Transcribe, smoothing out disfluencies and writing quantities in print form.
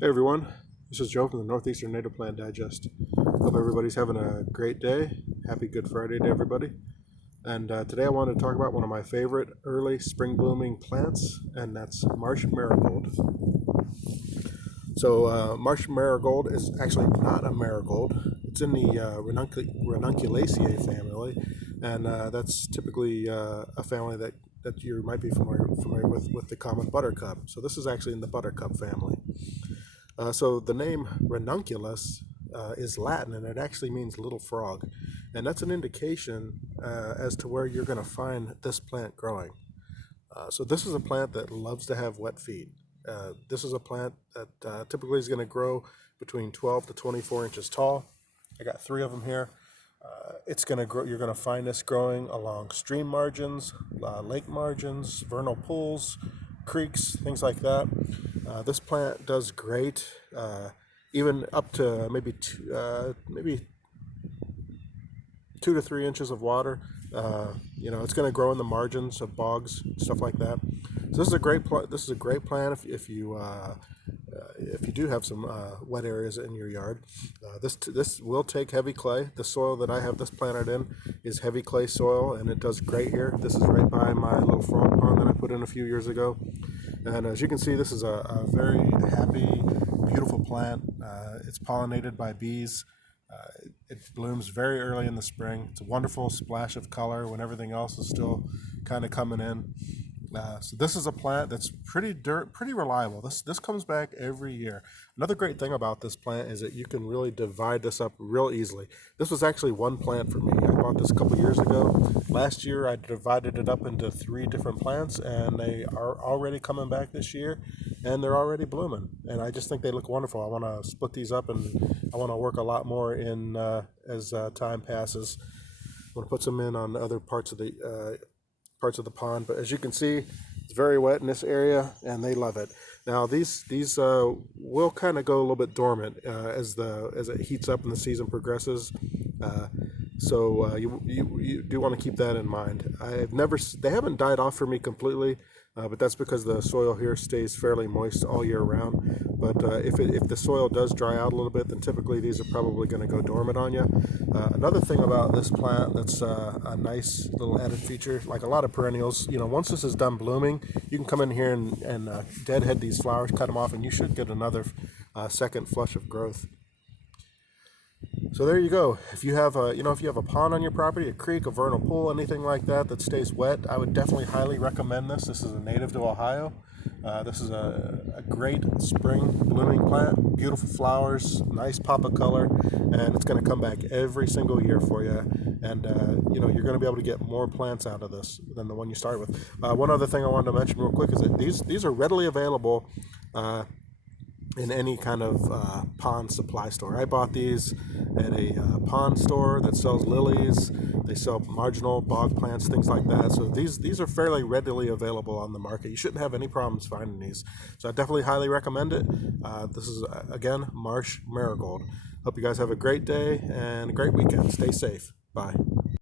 Hey everyone, this is Joe from the Northeastern Native Plant Digest. Hope everybody's having a great day. Happy Good Friday to everybody. And today I wanted to talk about one of my favorite early spring blooming plants, and that's Marsh Marigold. So Marsh Marigold is actually not a marigold. It's in the Ranunculaceae family, and that's typically a family that you might be familiar with the common buttercup. So this is actually in the buttercup family. So the name ranunculus is Latin, and it actually means little frog. And that's an indication as to where you're going to find this plant growing. So this is a plant that loves to have wet feet. This is a plant that typically is going to grow between 12 to 24 inches tall. I got 3 of them here. It's going to grow. You're going to find this growing along stream margins, lake margins, vernal pools, creeks, things like that. This plant does great, even up to maybe 2 to 3 inches of water. It's going to grow in the margins of bogs, stuff like that. So this is a great plant if you do have some wet areas in your yard. This will take heavy clay. The soil that I have this planted in is heavy clay soil, and it does great here. This is right by my little frog pond that I put in a few years ago. And as you can see, this is a very happy, beautiful plant. It's pollinated by bees. It blooms very early in the spring. It's a wonderful splash of color when everything else is still kind of coming in. So this is a plant that's pretty reliable. This comes back every year. Another great thing about this plant is that you can really divide this up real easily. This was actually one plant for me. I bought this a couple years ago. Last year I divided it up into 3 different plants, and they are already coming back this year, and they're already blooming. And I just think they look wonderful. I want to split these up, and I want to work a lot more in as time passes. I want to put some in on other parts of the pond, but as you can see, it's very wet in this area, and they love it. Now these will kind of go a little bit dormant as it heats up and the season progresses. So you do want to keep that in mind. They haven't died off for me completely, but that's because the soil here stays fairly moist all year round. But if the soil does dry out a little bit, then typically these are probably going to go dormant on you. Another thing about this plant that's a nice little added feature, like a lot of perennials, once this is done blooming, you can come in here and deadhead these flowers, cut them off, and you should get another second flush of growth. So there you go. If you have a pond on your property, a creek, a vernal pool, anything like that stays wet, I would definitely highly recommend this. This is a native to Ohio. This is a great spring blooming plant. Beautiful flowers, nice pop of color, and it's going to come back every single year for you. And you're going to be able to get more plants out of this than the one you started with. One other thing I wanted to mention real quick is that these are readily available in any kind of pond supply store. I bought these at a pond store that sells lilies. They sell marginal bog plants, things like that. So these are fairly readily available on the market. You shouldn't have any problems finding these. So I definitely highly recommend it. This is, again, Marsh Marigold. Hope you guys have a great day and a great weekend. Stay safe. Bye.